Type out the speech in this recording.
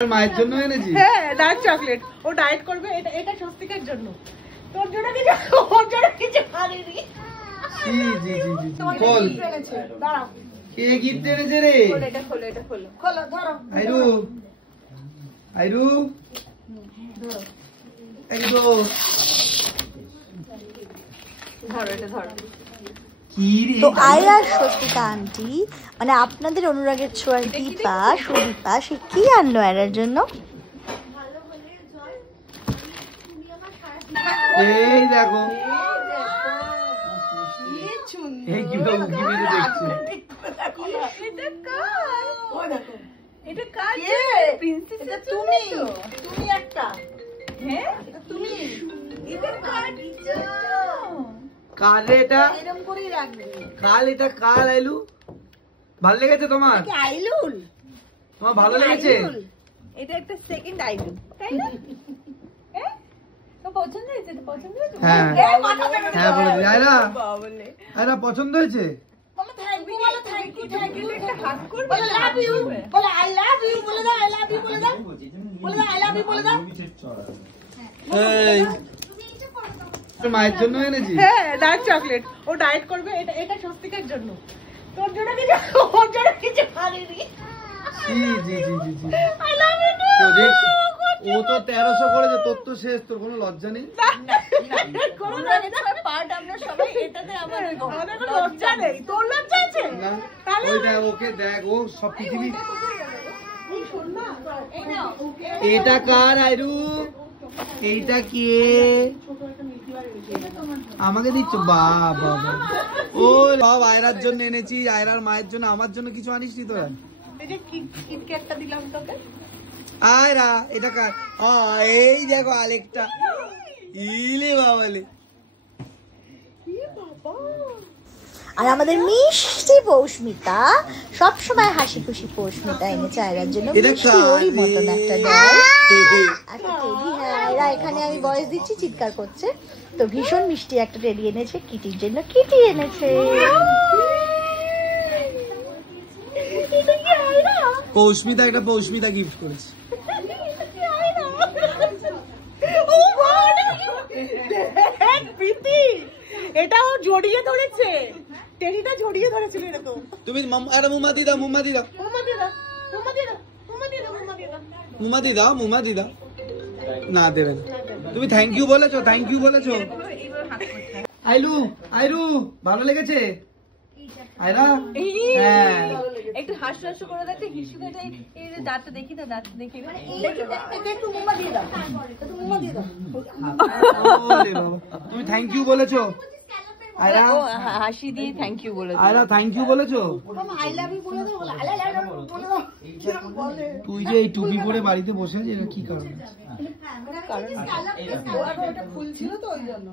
মায়ের জন্য এনেছি। হ্যাঁ, ডার্ক চকলেট। ও ডায়েট করবে, এটা স্বস্তিকের জন্য। তোর জন্য কিছু, ওর জন্য কিছু আনিনি। জি জি জি জি খোল। দাঁড়াও, কে গিফট এনেছে রে? খোলো, এটা খোলো, এটা খোলো। খোলো, ধরো। আইরু আইরু ধরো, আইরু ধরো, এটা ধরো। কি রে? তো আয়রার স্বস্তিকা আন্টি মানে আপনাদের অনুরাগের ছোঁয়ার দীপা সুদীপা সে কি আনলো আয়রার জন্য? এই দেখো এই কি বাবু কি মেরে দেখছে। এটা কার? ও দেখো, এটা কার? প্রিন্সেস, এটা তুমি একটা। হ্যাঁ, এটা তুমি। এটা কার? কার রে এটা? এরকম করেই রাখবে। কাল এটা কাল আইলু ভালো লেগেছে তোমার? কি আইলুল? তোমার ভালো লেগেছে? এটা একটা সেকেন্ড আইলুল, তাই না? হ্যাঁ, তো পছন্দ হয়েছে? এটা পছন্দ হয়েছে? হ্যাঁ হ্যাঁ বলে দিই। আয়রা বলে আয়রা পছন্দ হয়েছে? বলো থ্যাংক ইউ, বলো থ্যাংক ইউ, থ্যাংক ইউ। একটা হাত করবে, বলো লাভ ইউ, বলো আই লাভ ইউ, বলে দাও আই লাভ ইউ, বলে দাও, বলে দাও আই লাভ ইউ, বলে দাও। এই মায়ের জন্য এনেছি। হ্যাঁ, ডার্ক চকলেট। ও ডায়েট করবে, এটা স্বস্তিকের জন্য। তোর জন্য কিছু, ওর জন্য কিছু আনিনি। জি জি জি জি জি আই লাভ ইউ। প্রজেক্ট ও তো 1300 করেছে, তোর তো শেষ, তোর কোনো লজ্জা নেই? কোনো লজ্জা পার্ট আমরা সবাই এটাতে আমাদের কোনো লজ্জা নেই। তোর লজ্জা আছে? না তাহলে ওই দেখ ওকে দেখ, ও সব পৃথিবী। এই শোন না, এই নাও। এটা কার আইরু? এইটা কে? আমাকে দিচ্ছ? বাবা ও সব আয়রার জন্য এনেছি, আয়রার মায়ের জন্য। আমার জন্য কিছু আনিস নি তোরা? এটা কিটক্যাটটা দিলাম তোকে। আয়রা এটা কার? এই দেখো আরেকটা। ইলে বাবালে। আর আমাদের মিষ্টি পৌষ্মিতা সবসময় হাসি খুশি পৌষ্মিতা এনেছে আয়রার জন্য এটা মিষ্টি কার ওরই রে? মতন একটা ডল একটা টেডি। হ্যাঁ আয়রা এখানে আমি ভয়েস দিচ্ছি, চিৎকার করছে। তো ভীষণ মিষ্টি একটা টেডি এনেছে কিটির জন্য, কিটি এনেছে। পৌষ্মিতা একটা পৌষ্মিতা গিফট করেছে। এটা ও জড়িয়ে ধরেছে, টেডিটা জড়িয়ে ধরেছিল এরকম। তুমি একটা মুমা দি দাও, মুমা দি দাও, মুম্মা দিয়ে দাও, মুম্মা দিয়ে দাও, মুম্মা দিয়ে দাও, মুম্মা দিয়ে দাও। মুমা দি দাও, মুমা দি দাও। না দেবে না। তুমি থ্যাংক ইউ বলেছো, থ্যাংক ইউ বলেছো। আইলু আইরু ভালো লেগেছে আয়রা? হ্যাঁ একটু হাসু হাসু করে দেখতে, হিসু করে এই যে দাঁতটা দেখি, না দাঁতটা দেখি, এটা একটু মুম্মা দিয়ে দাও, একটু মুম্মা দিয়ে দাও। ওরে বাবা, তুমি থ্যাংক ইউ বলেছো আয়রা? ও হাসি দিয়ে থ্যাংক ইউ বলে দাও। আয়রা থ্যাংক ইউ বলেছো? আই লাভ ইউ বলে দাও, বলে আই লাভ ইউ বলে দাও। কিরকম বলে? তুই যে এই টুপি পরে বাড়িতে বসে আছিস, এটা কি কারণ? কারণ ওটা ফুল ছিল তো ওই জন্য।